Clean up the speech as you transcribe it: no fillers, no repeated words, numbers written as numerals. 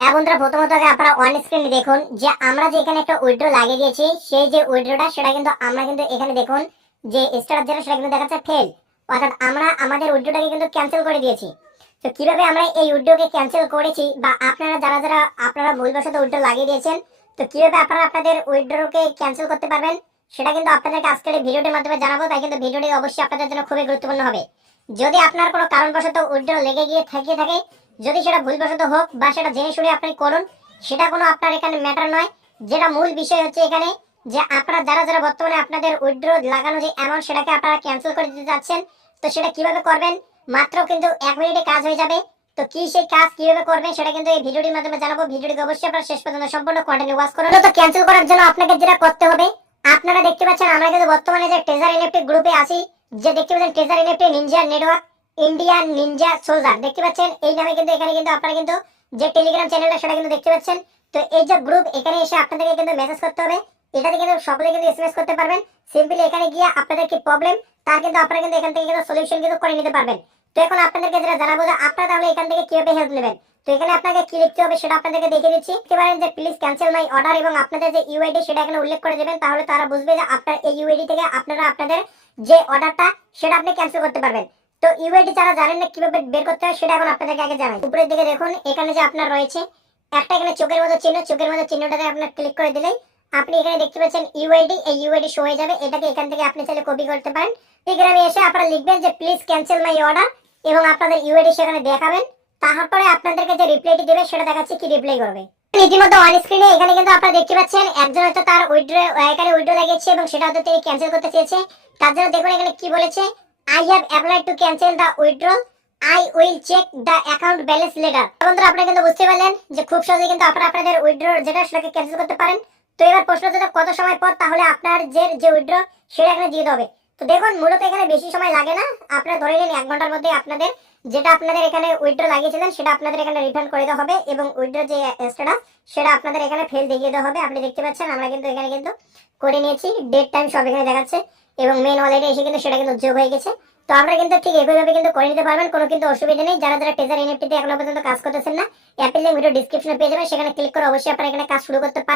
হ্যাঁ বন্ধুরা, প্রথমত আগে আপনারা অন স্ক্রিনে দেখুন যে আমরা যে এখানে একটা উইড্রো লাগিয়ে দিয়েছি, সেই যে উইড্রোটা সেটা কিন্তু আমরা কিন্তু এখানে দেখুন যে স্টার যেটা সেটা কিন্তু দেখাচ্ছে ফেল, অর্থাৎ আমরা আমাদের উইড্রোটাকে কিন্তু ক্যান্সেল করে দিয়েছি। তো কিভাবে আমরা এই উইড্রোকে ক্যান্সেল করেছি বা আপনারা যারা যারা আপনারা ভুলবশত উইড্রো লাগিয়ে দিয়েছেন, তো কিভাবে আপনারা আপনাদের উইড্রোকে ক্যান্সেল করতে পারবেন সেটা কিন্তু আপনাদেরকে আজকের এই ভিডিওটির মাধ্যমে জানাবো। তাই কিন্তু ভিডিওটি অবশ্যই আপনাদের জন্য খুবই গুরুত্বপূর্ণ হবে। যদি আপনার কোনো কারণবশত উইড্রো লেগে গিয়ে থাকে, যদি সেটা ভুলবশত হোক বা সেটা জেনে শুনে আপনি করুন, সেটা কোনো আপনার এখানে ম্যাটার নয়। যেটা মূল বিষয় হচ্ছে এখানে যে আপনারা যারা যারা বর্তমানে আপনাদের উইথড্র লাগানো যে অ্যামাউন্ট সেটাকে আপনারা ক্যান্সেল করে দিতে যাচ্ছেন, তো সেটা কিভাবে করবেন মাত্র কিন্তু 1 মিনিটে কাজ হয়ে যাবে। তো কি সেই কাজ কিভাবে করবেন সেটা কিন্তু এই ভিডিওটির মাধ্যমে জানাবো। ভিডিওটিকে অবশ্যই আপনারা শেষ পর্যন্ত সম্পূর্ণ কন্টিনিউ ওয়াচ করুন। তো ক্যান্সেল করার জন্য আপনাকে যেটা করতে হবে, আপনারা দেখতে পাচ্ছেন আমরা কিন্তু বর্তমানে যে ট্রেজার এনএফটি গ্রুপে আছি, যে দেখতে পাচ্ছেন treasure NFT Ninja network Indian Ninja soldier, দেখতে পাচ্ছেন এই নামে কিন্তু এখানে কিন্তু আপনারা কিন্তু যে টেলিগ্রাম চ্যানেলটা সেটা কিন্তু দেখতে পাচ্ছেন। তো এই যে গ্রুপ, এখানে এসে আপনাদেরকে কিন্তু মেসেজ করতে হবে। এটাতে কিন্তু সকলে কিন্তু এসএমএস করতে পারবেন। সিম্পলি এখানে গিয়ে আপনাদের কি প্রবলেম তার কিন্তু আপনারা কিন্তু এখান থেকে কিন্তু সলিউশন কিন্তু করে নিতে পারবেন। তো এখন আপনাদেরকে যেটা জানাবো যে আপনারা তাহলে এখান থেকে কিভাবে হেল্প নেবেন। তো এখানে আপনাকে কি লিখতে হবে সেটা আপনাদেরকে দেখিয়ে দিচ্ছি। লিখতে পারেন যে প্লিজ ক্যান্সেল মাই অর্ডার এবং আপনাদের যে ইউআইডি সেটা এখানে উল্লেখ করে দেবেন, তাহলে তারা বুঝবে যে আপনার এই ইউআইডি থেকে আপনারা আপনাদের যে অর্ডারটা সেটা আপনি ক্যান্সেল করতে পারবেন। তো ইউআইডি যারা জানেন না কিভাবে বের করতে হয় সেটা এখন আপনাদেরকে আগে জানাই। উপরের দিকে দেখুন এখানে যে আপনার রয়েছে একটা এখানে চোখের মতো চিহ্ন, চোখের মতো চিহ্নটাতে আপনার ক্লিক করে দিলেই আপনি এখানে দেখতে পাচ্ছেন ইউআইডি, এই ইউআইডি শো হয়ে যাবে। এটাকে এখান থেকে আপনি চাইলে কপি করতে পারেন। টেলিগ্রামে এসে আপনারা লিখবেন যে প্লিজ ক্যান্সেল মাই অর্ডার এবং আপনাদের ইউআইডি সেখানে দেখাবেন। তারপরে আপনাদেরকে যে রিপ্লাইটি দেবে সেটা দেখাচ্ছে কি রিপ্লাই করবে। ইতিমধ্যে অন স্ক্রিনে এখানে কিন্তু আপনারা দেখতে পাচ্ছেন একজন হয়তো তার উইথড্র এখানে উইথড্র লাগিয়েছে এবং সেটা হয়তো তিনি ক্যান্সেল করতে চেয়েছে। তার জন্য দেখুন এখানে কি বলেছে, I have applied to cancel the withdrawal. I will check the account balance later. বন্ধুরা আপনারা কিন্তু বুঝতে পারলেন যে খুব সহজে কিন্তু আপনারা আপনাদের উইথড্র যেটা সেটাকে ক্যান্সেল করতে পারেন। তো এবার প্রশ্ন হচ্ছে কত সময় পর তাহলে আপনার যে উইথড্র সেটা এখানে দিয়ে দেবে। তো দেখুন মূলত এখানে বেশি সময় লাগে না, আপনারা ধরে নিন 1 ঘন্টার মধ্যে আপনাদের যেটা আপনাদের এখানে উইথড্র লাগিয়েছিলেন সেটা আপনাদের এখানে রিটার্ন করে দেওয়া হবে এবং উইথড্র যে স্ট্যাটাস সেটা আপনাদের এখানে ফেল দেখিয়ে দেওয়া হবে। আপনি দেখতে পাচ্ছেন আমরা কিন্তু এখানে কিন্তু করে নিয়েছি, ডেট টাইম সব এখানে দেখাচ্ছে এবং মেন ওয়ালেটে এসে কিন্তু সেটা কিন্তু যোগ হয়ে গেছে। তো আমরা কিন্তু ঠিক এইভাবে কিন্তু করে নিতে পারবেন, কোনো কিন্তু অসুবিধা নেই। যারা যারা ট্রেজার এনএফটিতে এখনো পর্যন্ত কাজ করতেছেন না, অ্যাপের লিংক ভিডিও ডেসক্রিপশনে পেয়ে যাবেন, সেখানে ক্লিক করে অবশ্যই আপনারা এখানে কাজ শুরু করতে পারেন।